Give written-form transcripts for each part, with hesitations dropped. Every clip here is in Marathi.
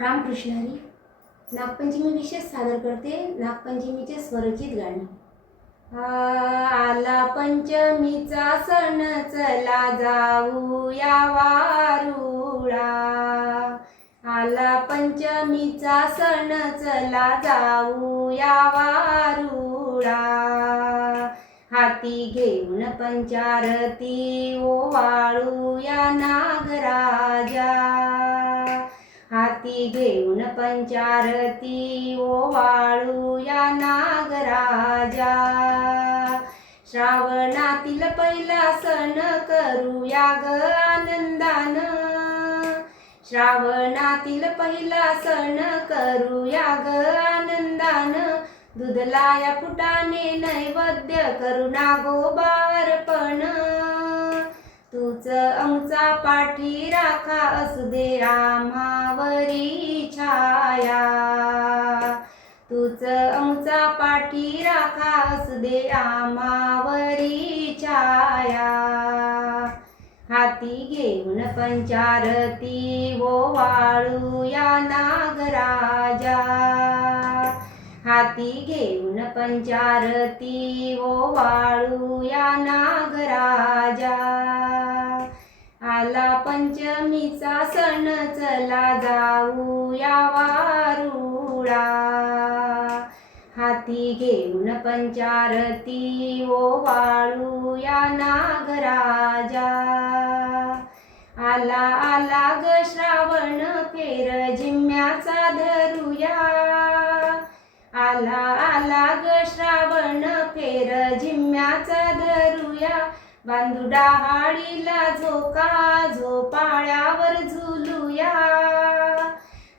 रामकृष्ण हरी. नागपंचमी विशेष सादर करते नागपंचमीचे स्वरचित गाणे. आला पंचमीचा सण, चला जाऊया वारुळा. आला पंचमीचा सण, चला जाऊया वारुळा. हाती घेऊन पंचारती ओवाळूया नागराजा. हाती घेऊन पंचारती ओवाळूया नागराजा. श्रावणातील पहिला सण करूया ग आनंदानं. श्रावणातील पहिला सण करूया ग आनंदानं. दुधलाया फुटाने नैवेद्य करू नागोबा अर्पण. तूच आमचा पाठी राखा, असू दे आम्हावरी छाया. तूच आमचा पाठी राखा, असू दे आम्हावरी छाया. हाती घेऊन पंचारती ओवाळूया नागराजा. हाती घेऊन पंचारती ओवाळूया नागराजा. आला पंचमीचा सण, चला जाऊया वारुळा. हाती घेऊन पंचारती ओवाळूया नागराजा. आला आला ग श्रावण, फेर जिम्म्याचा धरूया. आला आला ग श्रावण, फेर जिम्म्याचा धरूया. बांधू डहाळीला झोका, झोपाळ्यावर झुलूया.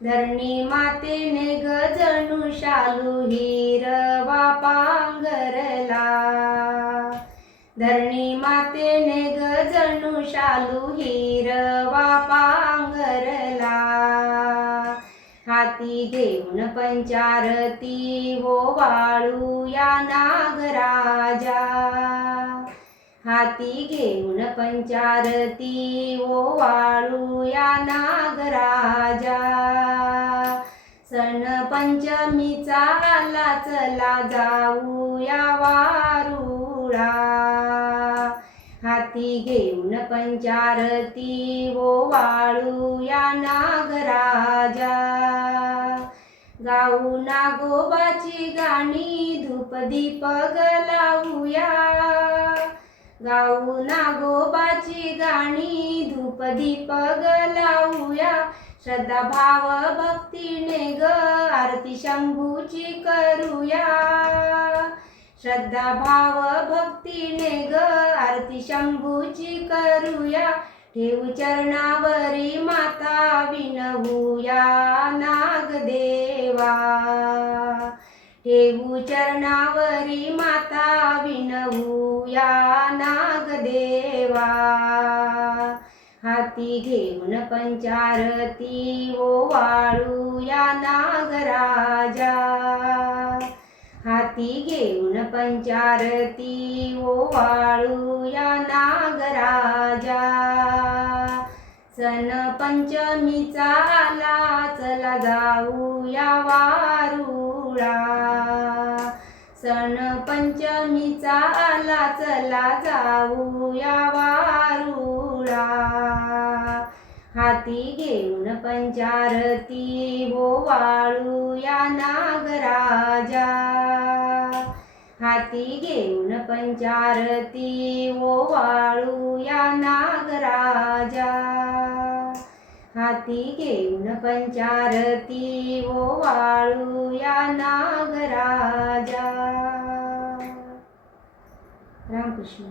धरणी मातेने ग जणू शालू हिरवा पांघरला. धरणी मातेने ग जणू शालू हिरवा पांघरला. हाती घेऊन पंचारती ओवाळूया नागराजा. हाती घेऊन पंचारती ओवाळूया नागराजा. सण पंचमीचा आला, चला जाऊया वारुळा. हाती घेऊन पंचारती ओवाळूया नागराजा. गाऊ नागोबाची गाणी, धूप दीपक लावूया. गाऊ नागोबाची गाणी, धूप दीपक लावूया. श्रद्धा भाव भक्तीने ग आरती शंभूची करूया. श्रद्धा भाव भक्तीने ग आरती शंभूची करूया. ठेवू चरणावरी माता, विनवूया नागदेवा. ठेवू चरणावरी माता, विनवूया नागदेवा. हाती घेऊन पंचारती ओवाळूया नागराजा. हाती घेऊन पंचारती ओवाळूया नागराजा. सण पंचमीचा आला, चला जाऊया वारुळा. सण पंचमीचा आला, चला जाऊया वारुळा. हाती घेऊन पंचारती ओवाळूया नागराजा. हाती घेऊन पंचारती ओवाळूया नागराजा. हाती घेऊन पंचारती ओवाळूया नागराजा. रामकृष्ण.